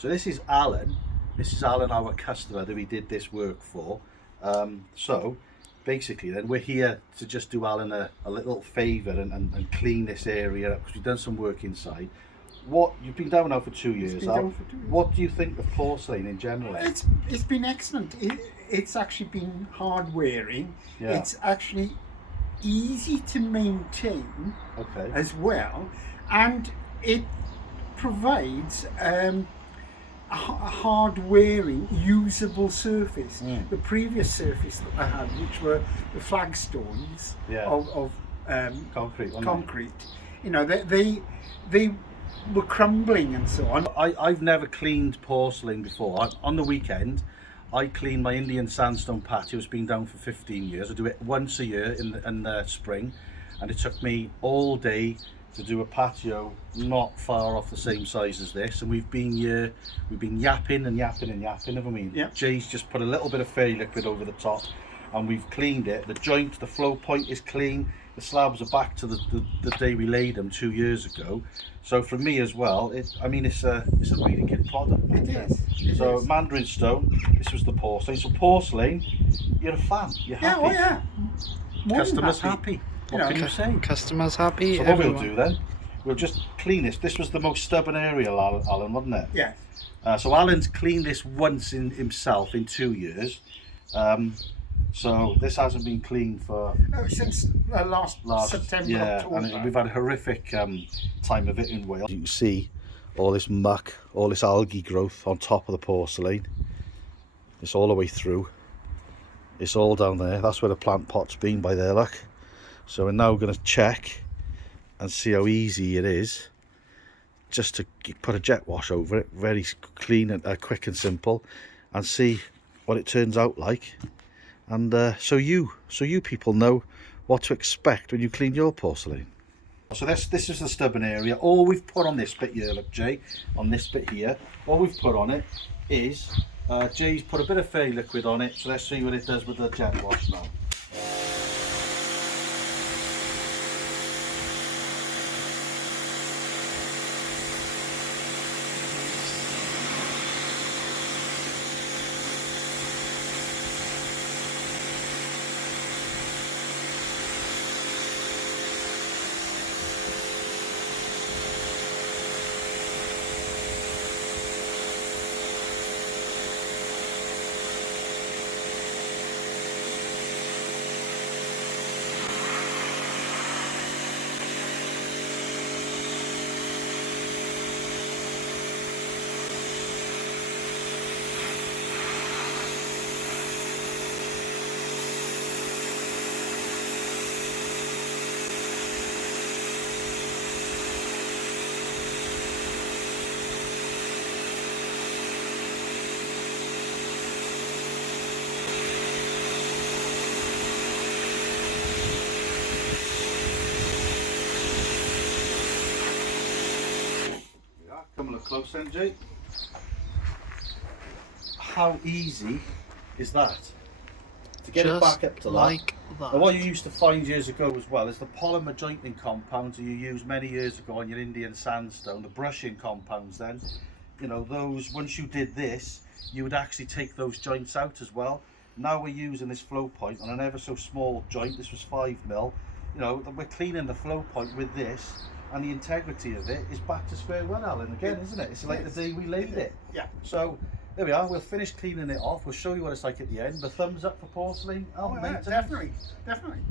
So this is Alun. This is Alun, our customer that we did this work for. So basically then we're here to just do Alun a little favour and clean this area up because we've done some work inside. What, you've been down now for 2 years, Al. What do you think of Porcelain in general? It's been excellent. It's actually been hard wearing. Yeah. It's actually easy to maintain as well, and it provides a hard wearing usable surface. The previous surface that I had, which were the flagstones of concrete, you know, they were crumbling and so on. I've never cleaned porcelain before. On the weekend I clean my Indian sandstone patio. It's been down for 15 years. I do it once a year in the spring, and it took me all day to do a patio not far off the same size as this, and we've been yapping and yapping and yapping, haven't we? Yeah. Jay's just put a little bit of fairy liquid over the top and we've cleaned it. The joint, the flow point is clean. The slabs are back to the day we laid them 2 years ago. So for me as well, it's a really good product. It is. So Mandarin stone, this was the porcelain. So porcelain, you're a fan. You're happy. Yeah, Customers happy. What can you say? Customers happy. So what we'll do then, we'll just clean this. This was the most stubborn area, Alun, wasn't it? Yeah. So Alun's cleaned this once himself in 2 years. So this hasn't been cleaned for since last September, October. And we've had a horrific time of it in Wales. You can see all this muck, all this algae growth on top of the porcelain. It's all the way through. It's all down there. That's where the plant pot's been by there, look. So we're now going to check and see how easy it is just to put a jet wash over it, very clean and quick and simple, and see what it turns out like. And so you people know what to expect when you clean your porcelain. So this is the stubborn area. All we've put on this bit here, look, Jay, on this bit here, all we've put on it is, Jay's put a bit of fairy liquid on it, so let's see what it does with the jet wash now. Come a look close then, Jay. How easy is that? To get it back up to like that. And what you used to find years ago as well is the polymer jointing compounds that you used many years ago on your Indian sandstone, the brushing compounds then, you know, those, once you did this, you would actually take those joints out as well. Now we're using this flow point on an ever so small joint. This was 5mm. You know, we're cleaning the flow point with this, and the integrity of it is back to square one, Alun, again, isn't it? It's like the day we laid it. Yeah. So there we are. We'll finish cleaning it off. We'll show you what it's like at the end. The thumbs up for porcelain. Oh yeah, definitely.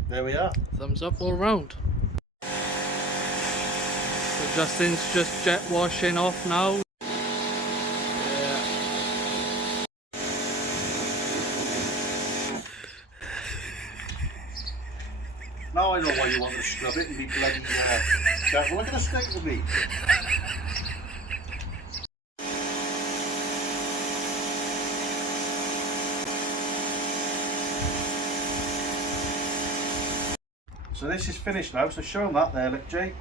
There we are. Thumbs up all round. So Justin's just jet washing off now. Now I know why you want to scrub it and be bloody careful. Look at the stick with me. So this is finished now, so show them that there, look, Jay.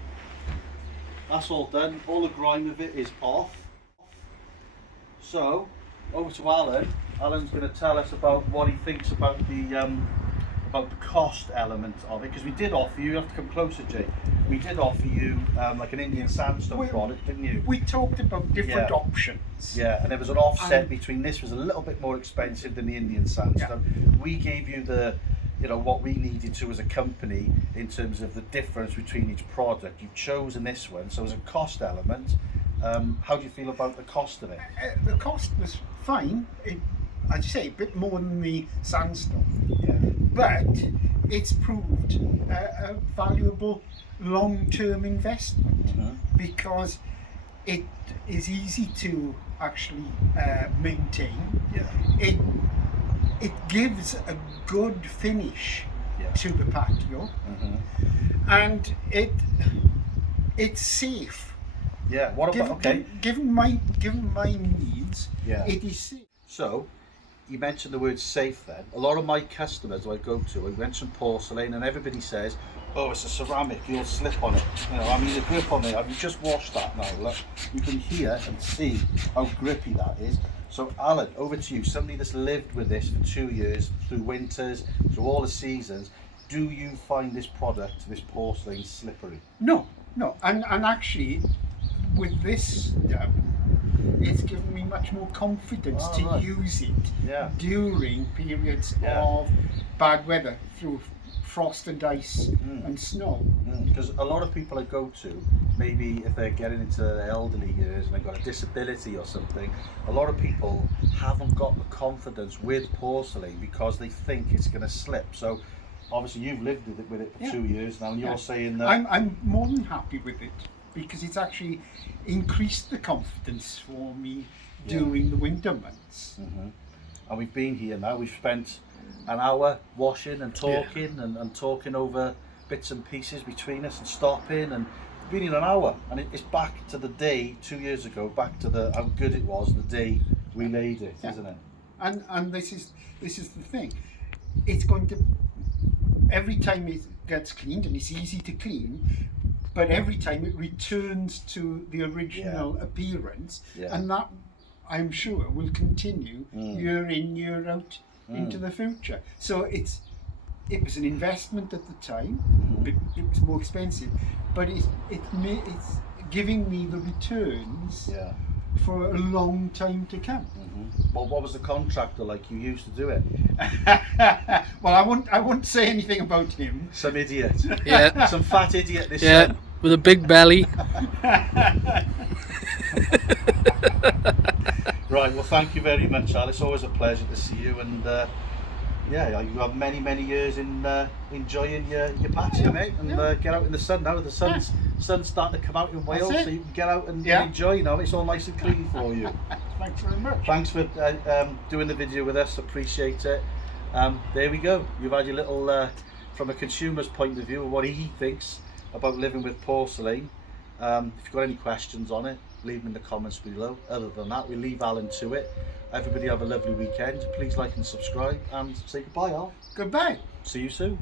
That's all done. All the grime of it is off. So, over to Alun. Alun's going to tell us about what he thinks about the cost element of it, because we did offer you have to come closer, Jay. we did offer you like an Indian sandstone product, didn't you? We talked about different Yeah. options. Yeah, and there was an offset And- between this was a little bit more expensive than the Indian sandstone. We gave you the, you know, what we needed to as a company in terms of the difference between each product. You've chosen this one, so as a cost element, how do you feel about the cost of it? The cost was fine. I'd say a bit more than the sandstone, Yeah. but it's proved a valuable long-term investment because it is easy to actually maintain. Yeah. It gives a good finish Yeah. to the patio, and it's safe. Yeah. What about okay? Given my needs, Yeah. it is safe. So, you mentioned the word safe then. A lot of my customers who I go to, I mention porcelain and everybody says, oh, it's a ceramic, you'll slip on it. You know, I mean, the grip on it, I've just washed that now, look. You can hear and see how grippy that is. So, Alan, over to you, somebody that's lived with this for 2 years, through winters, through all the seasons, do you find this product, this porcelain, slippery? No, and actually, with this, it's given me much more confidence to right. use it Yeah. during periods Yeah. of bad weather, through frost and ice and snow. Because a lot of people I go to, maybe if they're getting into their elderly years and they've got a disability or something, a lot of people haven't got the confidence with porcelain because they think it's going to slip. So obviously you've lived with it for 2 years now, and you're saying that I'm more than happy with it because it's actually increased the confidence for me during the winter months. and we've been here now, we've spent an hour washing and talking and talking over bits and pieces between us and stopping, and been in an hour, and it's back to the day 2 years ago, back to the how good it was the day we laid it, isn't it? And this is the thing. It's going to, every time it gets cleaned, and it's easy to clean, but every time it returns to the original appearance, and that I'm sure will continue year in, year out into the future. So it was an investment at the time. It was more expensive, but it's giving me the returns for a long time to come. Well, what was the contractor like? You used to do it. Well, I won't say anything about him. Some idiot. Yeah. Some fat idiot. This Yeah, with a big belly. Right, well, thank you very much, Al. It's always a pleasure to see you, and yeah, you have many years in enjoying your patio, mate, and get out in the sun now. The sun's starting to come out in Wales, so you can get out and enjoy. You know, it's all nice and clean for you. Thanks very much. Thanks for doing the video with us. Appreciate it. There we go. You've had your little, from a consumer's point of view, of what he thinks about living with porcelain. If you've got any questions on it, leave them in the comments below. Other than that, we'll leave Alan to it. Everybody have a lovely weekend. Please like and subscribe, and say goodbye, Al. Goodbye. See you soon.